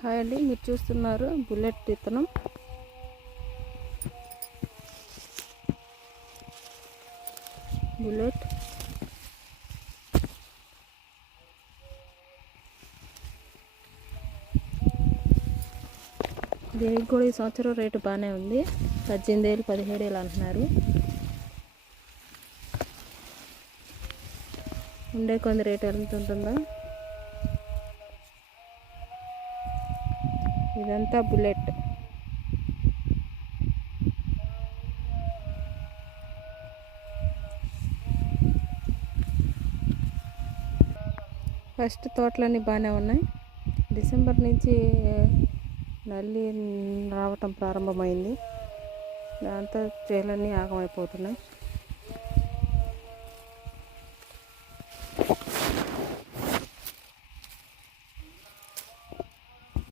Hi అండి, మీరు చూస్తున్నారు బుల్లెట్ విత్తనం. బుల్లెట్ దీనికి కూడా ఈ సంవత్సరం రేటు బాగానే ఉంది. 18,000 17,000 అంటున్నారు. ఉండే కొంది రేటు ఎంత ఉంటుందో. ఇదంతా బుల్లెట్. ఫస్ట్ తోటలన్నీ బాగానే ఉన్నాయి. డిసెంబర్ నుంచి నల్లి రావటం ప్రారంభమైంది. దాంతో చేలన్నీ ఆగమైపోతున్నాయి.